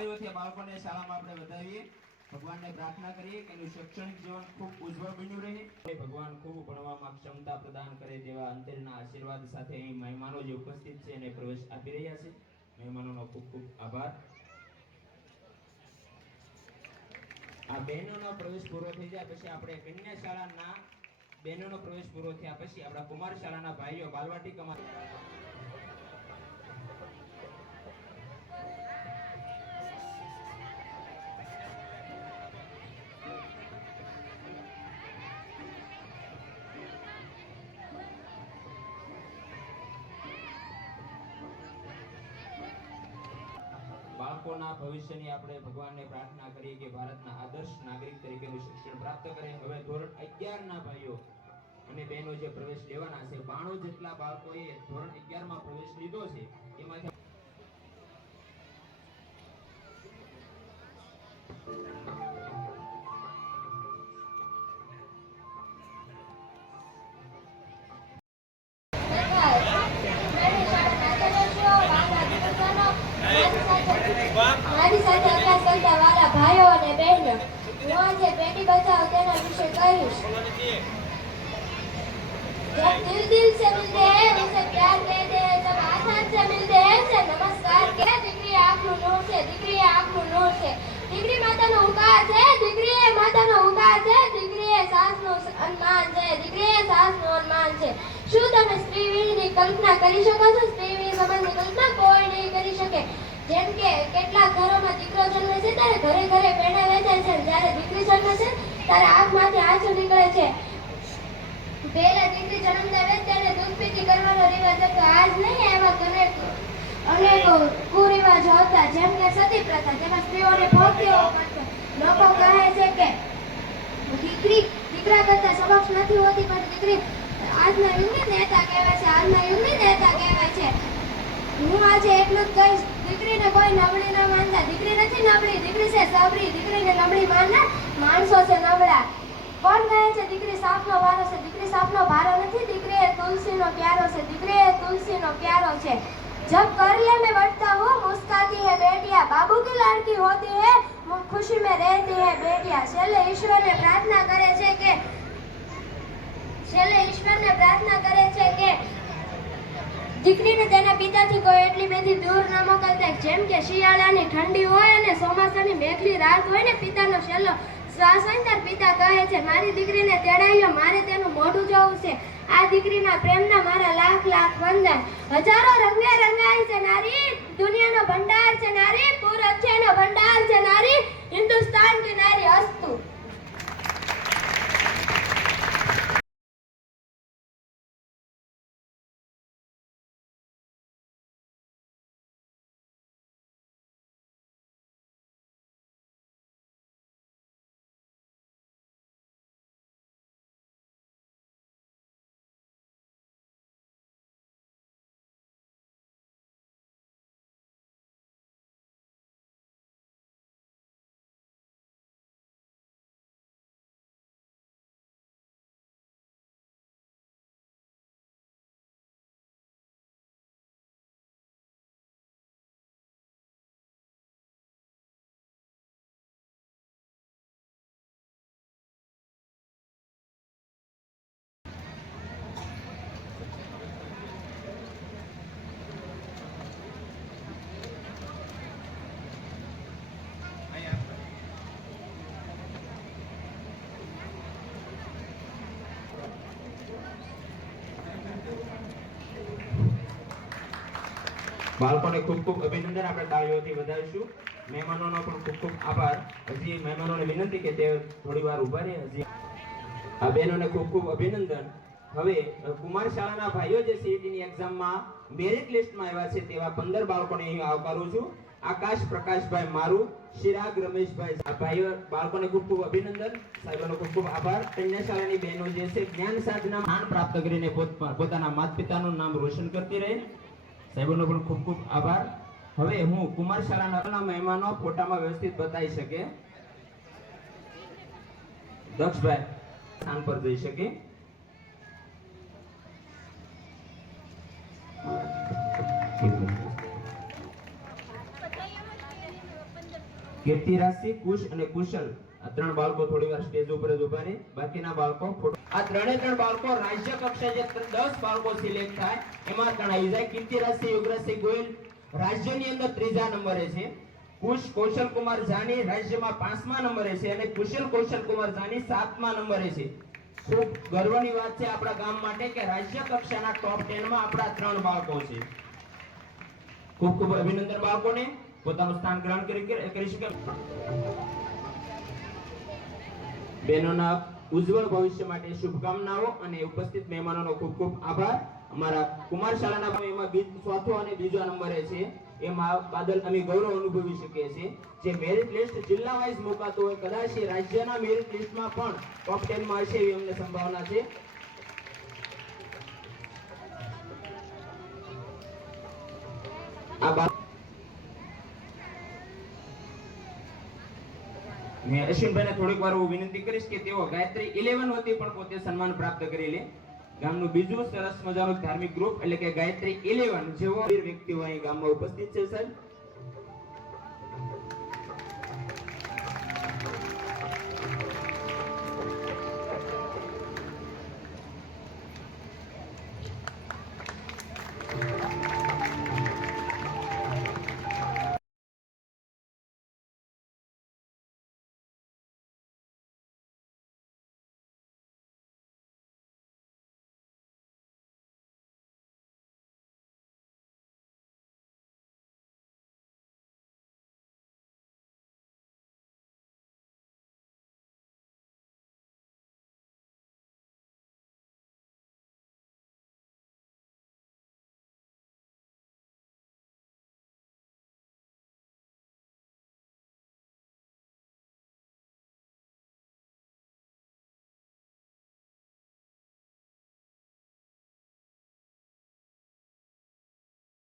તાળીઓથી બાળકોને શાળામાં આપણે વધાવીએ, ભગવાનને પ્રાર્થના કરીએ કે એનું શૈક્ષણિક જીવન ખૂબ ઉજ્જવળ બન્યું રહે, ભગવાન ખૂબ ભણવામાં ક્ષમતા પ્રદાન કરે તેવા અંતરના આશીર્વાદ સાથે અહીં મહેમાનો જે ઉપસ્થિત છે એને પ્રવેશ આપી રહ્યા છે. મહેમાનોનો ખૂબ ખૂબ આભાર. આ બહેનોનો પ્રવેશ પૂરો થઈ જાય પછી આપણે કન્યા શાળાના બહેનોનો પ્રવેશ પૂરો થયા પછી આપણા કુમાર શાળાના ભાઈઓ બાલવાટિકામાં બાળકોના ભવિષ્યની આપણે ભગવાનને પ્રાર્થના કરીએ કે ભારતના આદર્શ નાગરિક તરીકેનું શિક્ષણ પ્રાપ્ત કરે. હવે ધોરણ 11 ના ભાઈઓ અને બહેનો જે પ્રવેશ લેવાના છે, 92 જેટલા બાળકોએ ધોરણ 11 માં પ્રવેશ લીધો છે. એમાંથી મારી સાથે અભ્યાસ કરતા વાલા ભાઈઓ અને બહેનો, હું આજે બેટી બચાવો તેના વિશે કહીશ. जब दिल दिल से मिलते हैं उसे प्यार कहते हैं, जब हाथ हाथ से मिलते हैं उसे नमस्कार कहते हैं. દીકરી આંખનું નૂર છે, દીકરી આંખનું નૂર છે, દીકરી માતાનો ઉકાર છે, દીકરી એ માતાનો ઉકાર છે, દીકરી એ સાસનું અનમાન છે, દીકરી એ સાસનું અનમાન છે. શું તમે સ્ત્રીવીરની કલ્પના કરી શકો છો? સ્ત્રીવીર સમાજની કલ્પના કોઈ નહીં કરી શકે. જેમ કે કેટલાક ઘરોમાં દીકરો જન્મે છે ત્યારે ઘરે ઘરે પેંડા વેચાય છે, જ્યારે દીકરી જન્મે છે ત્યારે આંખમાંથી આંસુ નીકળે છે. પહેલા દીકરી જન્મતા વેત ત્યારે દૂધ પીતી કરવાનો રિવાજ હતો. આજ નહીં, એવા અનેક કુરિવાજો હતા, જેમ કે સતી પ્રથા, જેમાં સ્ત્રીઓને ભોગતીઓ કરતો. લોકો કહે છે કે દીકરી દીકરા કરતા સમક્ષ નથી હોતી, પણ દીકરી આજના યુગની નેતા કહેવાય છે, આજના યુગની નેતા કહેવાય છે. હું આજે એટલું જ કહીશ, દીકરીને કોઈ નબળી ન માનતા. દીકરી નથી નબળી, દીકરી છે સબરી. દીકરીને નબળી માનનાર માણસો છે નબળા. કોણ કહે છે દીકરી સાપનો ભારો છે? દીકરી સાપનો ભારો નથી, દીકરી એ તુલસીનો પ્યારો છે, દીકરી એ તુલસીનો પ્યારો છે. जब करले में बढ़ता हूँ मुस्काती है बेटियां, बाबू की लड़की होती है खुशी में रहती है बेटियां. છેલ્લે ઈશ્વરને પ્રાર્થના કરે છે કે દીકરીને તેના પિતાથી કોઈ એટલી બધી દૂર ન મોકલતા. જેમ કે શિયાળાની ઠંડી હોય અને ચોમાસાની મેઘલી રાત હોય ને, પિતાનો છેલ્લો શ્વાસ હોય ત્યારે પિતા કહે છે, મારી દીકરીને તેડાવ્યો, મારે તેનું મોઢું જોવું છે. આ દીકરીના પ્રેમના મારા લાખ લાખ વંદન. હજારો રંગે રંગાઈ છે નારી, દુનિયાનો ભંડાર છે નારી, પૂર અચ્છેનો ભંડાર છે નારી, હિન્દુસ્તાન की नारी अस्तु. બાળકોને ખૂબ ખૂબ અભિનંદન. આપણે તાળીઓથી વધાવીશું. મહેમાનોનો પણ ખૂબ ખૂબ આભાર. હજી મહેમાનોને વિનંતી કે તે થોડી વાર ઉભા રહે. હજી આ બહેનોને ખૂબ ખૂબ અભિનંદન. હવે કુમાર શાળાના ભાઈઓ જે સીઈટીની એક્ઝામમાં મેરિટ લિસ્ટમાં આવ્યા છે તેવા 15 બાળકોને અહીં આવકારું છું. આકાશ પ્રકાશભાઈ મારું, ચિરાગ રમેશભાઈ. આ ભાઈઓ બાળકોને ખૂબ ખૂબ અભિનંદન. સાહેબોનો ખૂબ ખૂબ આભાર. કન્યા શાળાની બહેનો જે છે જ્ઞાન સાધના માન પ્રાપ્ત કરીને પોતાના માતા પિતાનું નામ રોશન કરતી રહે. સાહેબોનો પણ ખૂબ ખૂબ આભાર. હવે હું કુમાર શાળાના મહેમાનો ફોટામાં વ્યવસ્થિત બતાવી શકે. દક્ષભાઈ સ્થાન પર જઈ શકે. કીર્તિરાજસિંહ, કુશ અને કુશલ આ ત્રણ બાળકો થોડી વાર સ્ટેજ ઉપર જ ઉભા રહે. બાકીના બાળકો આ ત્રણ બાળકો રાજ્ય કક્ષાએ જે 10 બાળકો સિલેક્ટ થાય એમાં ત્રણ આવી જાય. કીર્તિરાજસિંહ યુગરાજસિંહ ગોયલ રાજ્યની અંદર 3જા નંબરે છે. કુશ કૌશલ કુમાર જાની રાજ્યમાં 5મા નંબરે છે અને કુશલ કૌશલ કુમાર જાની 7મા નંબરે છે. ખૂબ ગર્વની વાત છે આપણા ગામ માટે કે રાજ્ય કક્ષાના ટોપ 10 માં આપણા ત્રણ બાળકો છે. ખૂબ ખૂબ અભિનંદન બાળકોને. પોતાનું સ્થાન ગ્રહણ કરી શકે. બહેનોના ઉજ્જવળ ભવિષ્ય માટે શુભકામનાઓ અને ઉપસ્થિત મહેમાનોનો ખૂબ ખૂબ આભાર. અમારા કુમાર શાળાના એમાં ચોથો અને બીજો નંબરે છે. એમાં બાદલ અમે ગૌરવ અનુભવી શકીએ છીએ. જે મેરિટ લિસ્ટ જિલ્લા વાઇઝ મુકાતો હોય કદાચ એ રાજ્યના મેરિટ લિસ્ટમાં પણ ટોપ 10 માં હશે એવી અમને સંભાવના છે. આ મેં અશ્વિનભાઈને થોડીક વાર હું વિનંતી કરીશ કે તેઓ ગાયત્રી 11 વતી પણ પોતે સન્માન પ્રાપ્ત કરી લે. ગામનું બીજું સરસ મજાનું ધાર્મિક ગ્રુપ એટલે કે ગાયત્રી 11 જેવો વ્યક્તિઓ અહીં ગામમાં ઉપસ્થિત છે સાહેબ.